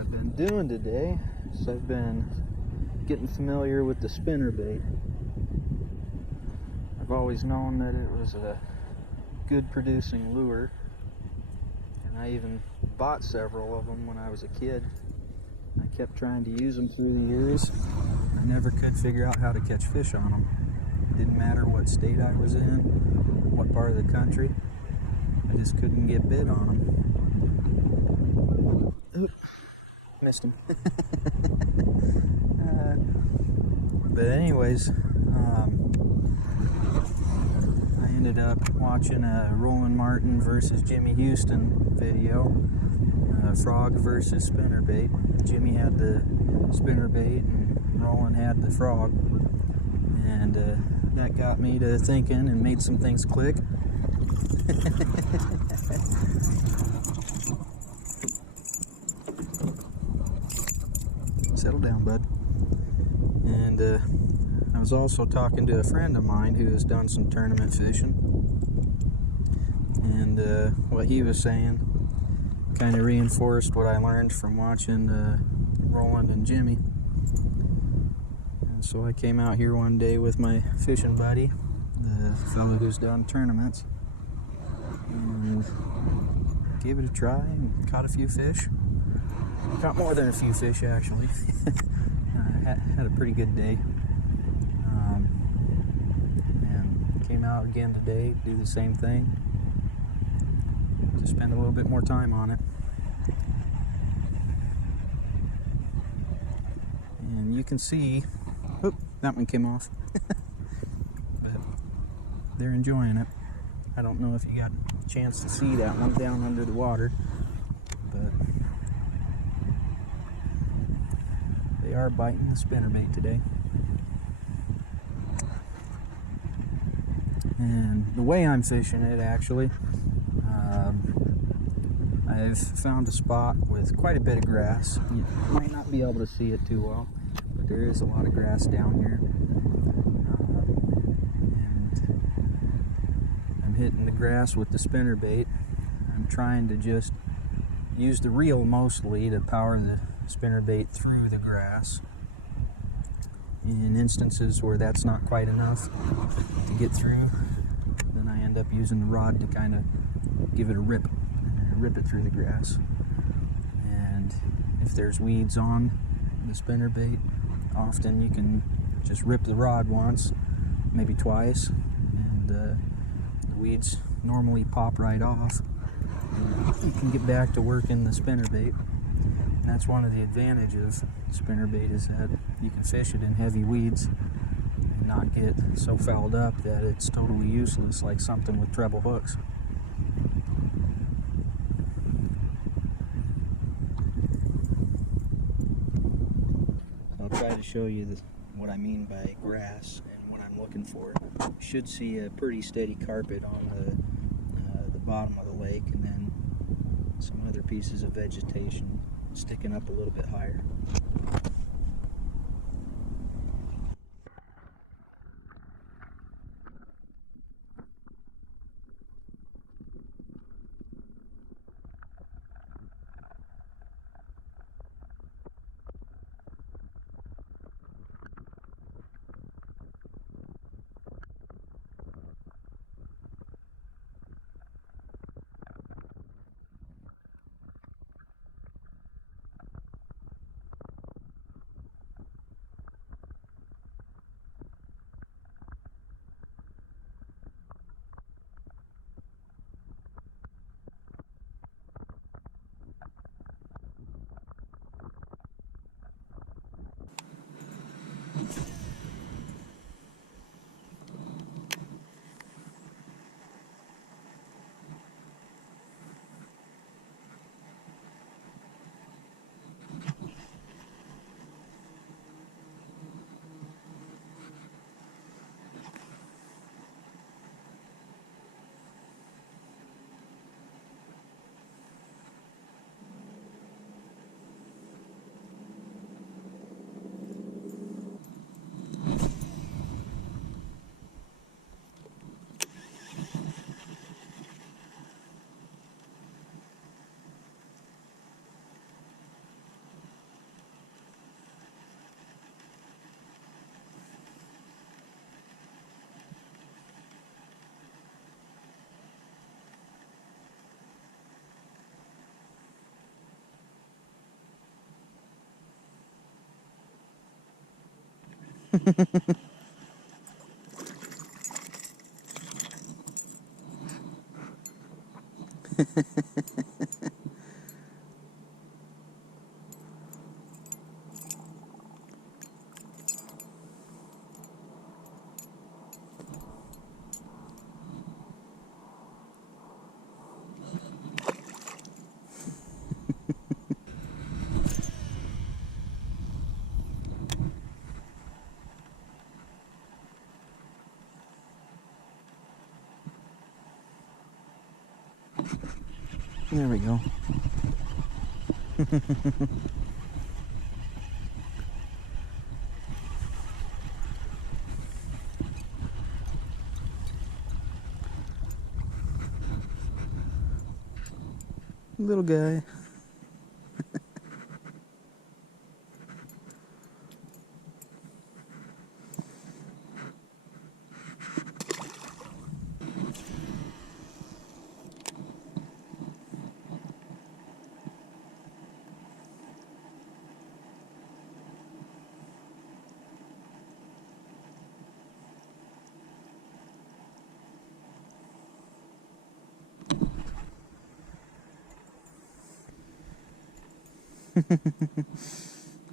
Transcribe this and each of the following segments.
I've been doing today is I've been getting familiar with the spinnerbait. I've always known that it was a good producing lure, and I even bought several of them when I was a kid. I kept trying to use them through the years. I never could figure out how to catch fish on them. It didn't matter what state I was in, what part of the country. I just couldn't get bit on them. Oop, missed him. But anyways, I ended up watching a Roland Martin versus Jimmy Houston video, frog versus spinnerbait. Jimmy had the spinnerbait and Roland had the frog, and that got me to thinking and made some things click. Settle down, bud. And I was also talking to a friend of mine who has done some tournament fishing, and what he was saying kind of reinforced what I learned from watching Roland and Jimmy. And so I came out here one day with my fishing buddy, the fellow who's done tournaments, and gave it a try and caught a few fish. Caught more than a few fish, actually. Had a pretty good day. And came out again today to do the same thing. To spend a little bit more time on it. And you can see, oop, that one came off. But they're enjoying it. I don't know if you got a chance to see that one down under the water, but they are biting the spinnerbait today. And the way I'm fishing it, actually, I've found a spot with quite a bit of grass. You might not be able to see it too well, but there is a lot of grass down here. And I'm hitting the grass with the spinnerbait. I'm trying to just use the reel mostly to power the spinnerbait through the grass. In instances where that's not quite enough to get through, then I end up using the rod to kind of give it a rip it through the grass. And if there's weeds on the spinnerbait, often you can just rip the rod once, maybe twice, and the weeds normally pop right off. You can get back to working the spinnerbait. And that's one of the advantages of spinnerbait, is that you can fish it in heavy weeds and not get so fouled up that it's totally useless, like something with treble hooks. I'll try to show you what I mean by grass and what I'm looking for. You should see a pretty steady carpet on the bottom of the lake, and then some other pieces of vegetation sticking up a little bit higher. There we go. Little guy.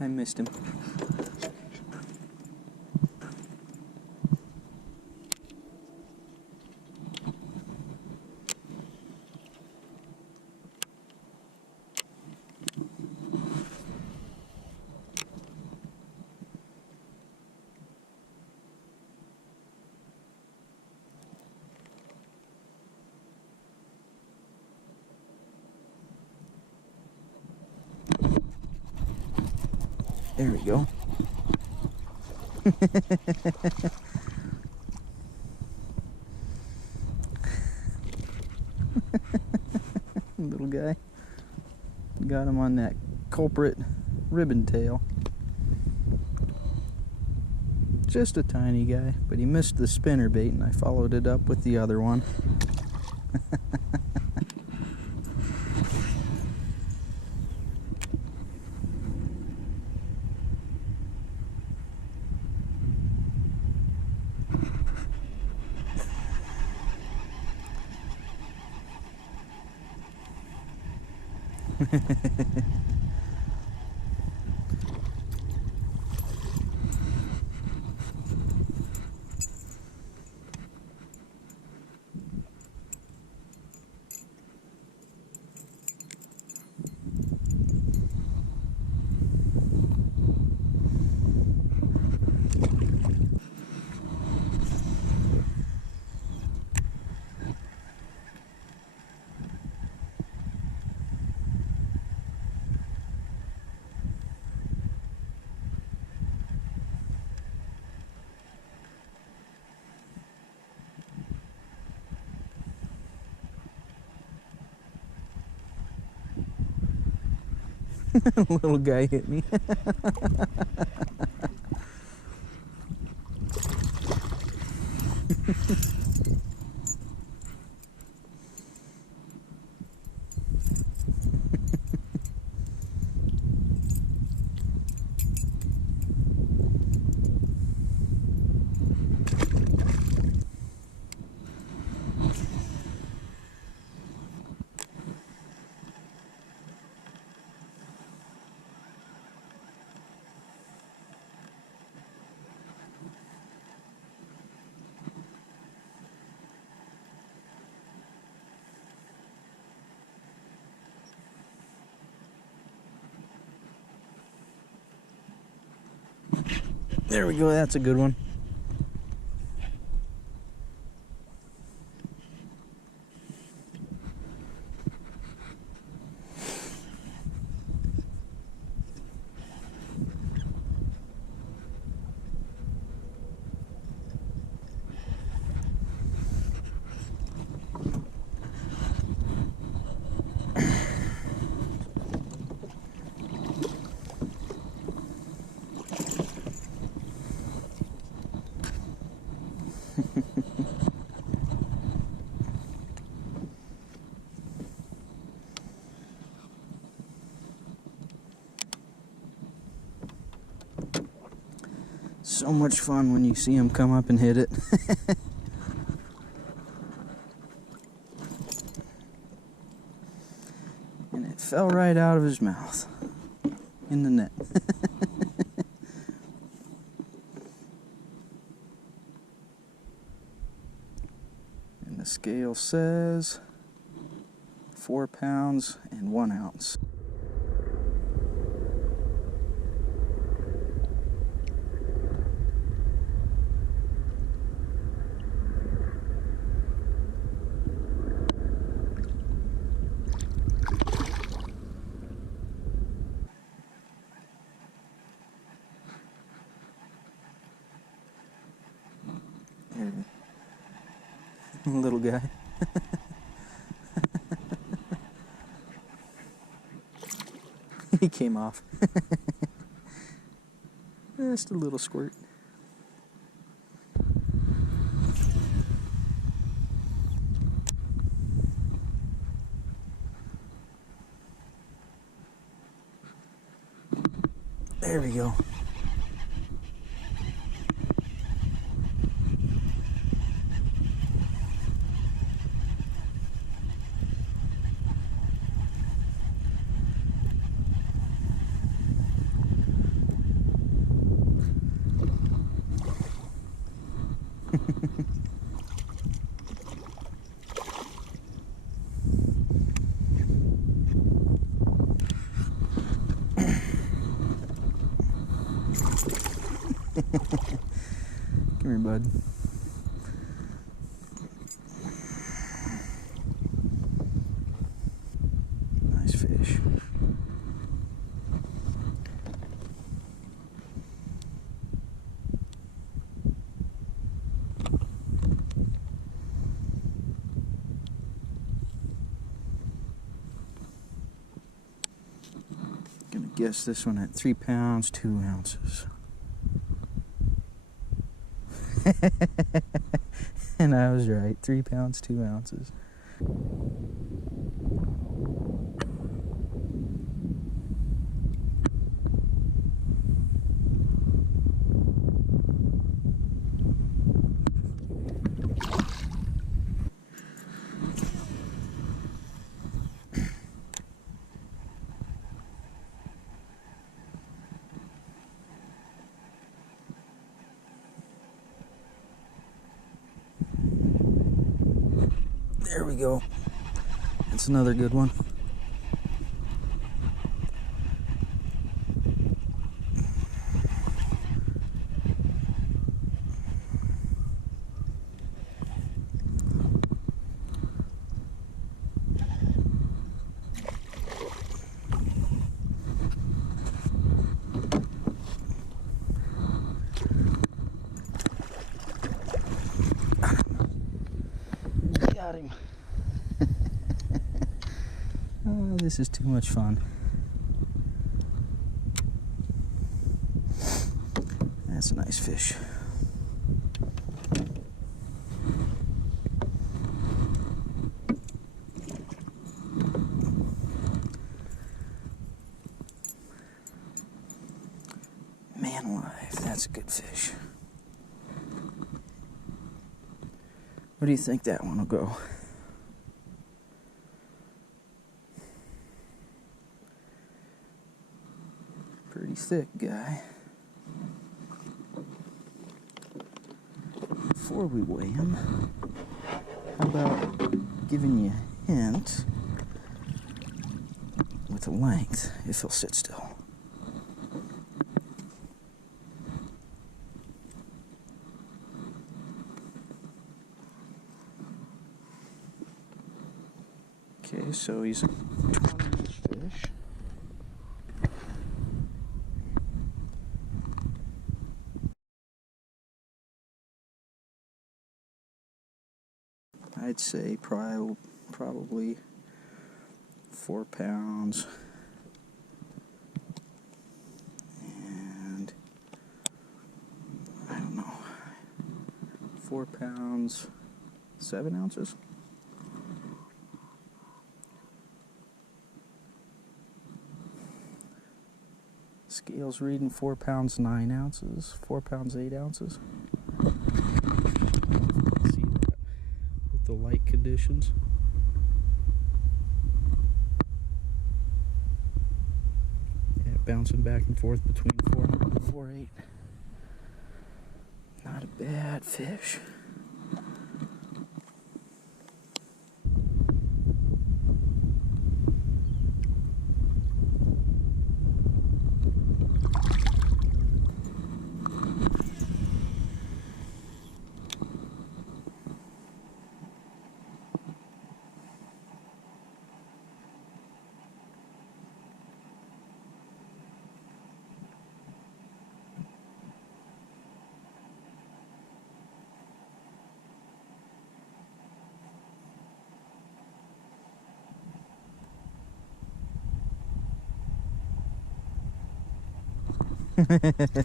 I missed him. There we go. Little guy. Got him on that culprit ribbon tail. Just a tiny guy, but he missed the spinnerbait and I followed it up with the other one. Little guy hit me. There we go, that's a good one. So much fun when you see him come up and hit it. And it fell right out of his mouth in the net. And the scale says 4 pounds and 1 ounce. Little guy. He came off. Just a little squirt. There we go. Come here, bud. Nice fish. Gonna guess this one at 3 pounds, 2 ounces. And I was right, 3 pounds, 2 ounces. There we go. That's another good one. Got him. Oh, this is too much fun. That's a nice fish. Man alive, that's a good fish. Where do you think that one will go? Pretty thick guy. Before we weigh him, how about giving you a hint with a length if he'll sit still? Okay, so he's a 20-inch fish. I'd say probably 4 pounds and I don't know, 4 pounds 7 ounces. Scale's reading 4 pounds 9 ounces, 4 pounds 8 ounces. See that with the light conditions. Yeah, bouncing back and forth between 400 and 4.8. Not a bad fish.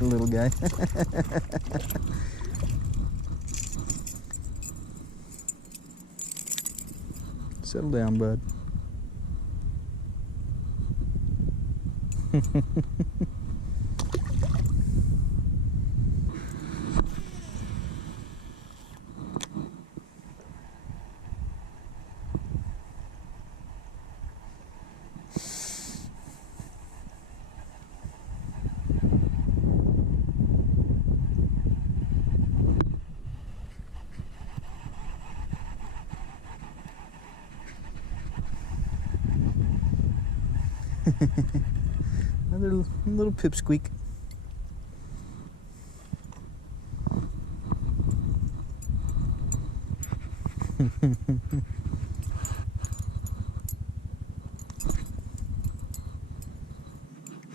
Little guy. Settle down, bud. Another little pipsqueak.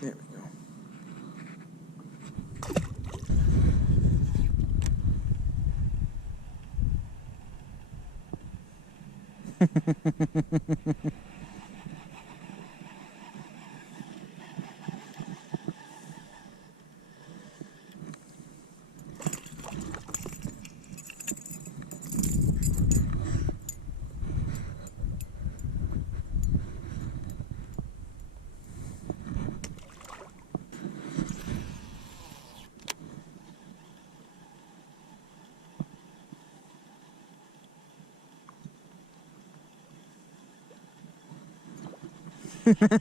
There we go.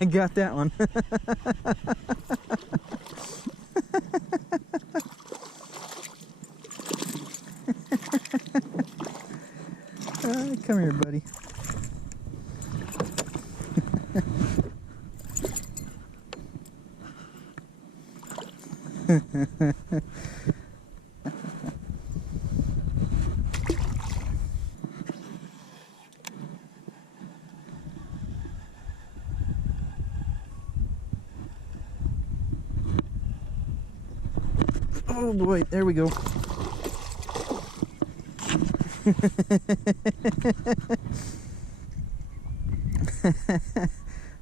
I got that one. Come here, buddy. Oh boy, there we go.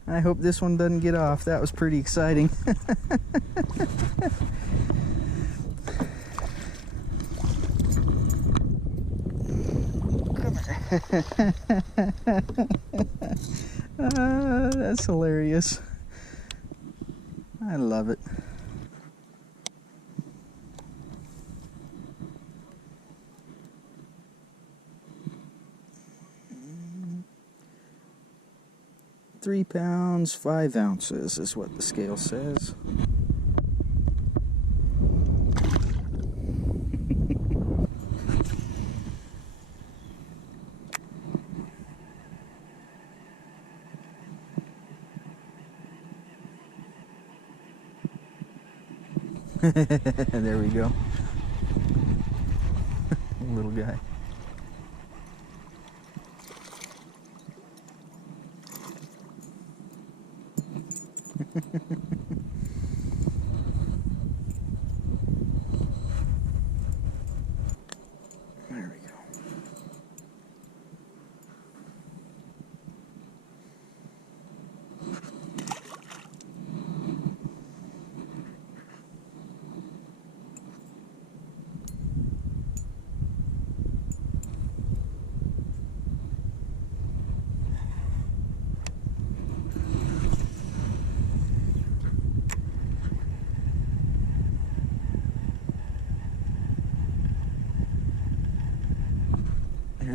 I hope this one doesn't get off. That was pretty exciting. That's hilarious. I love it. £3 pounds 5 ounces is what the scale says. There we go. Little guy. There we go.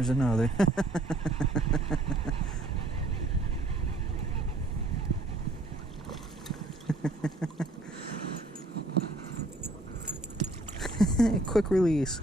There's another. Quick release.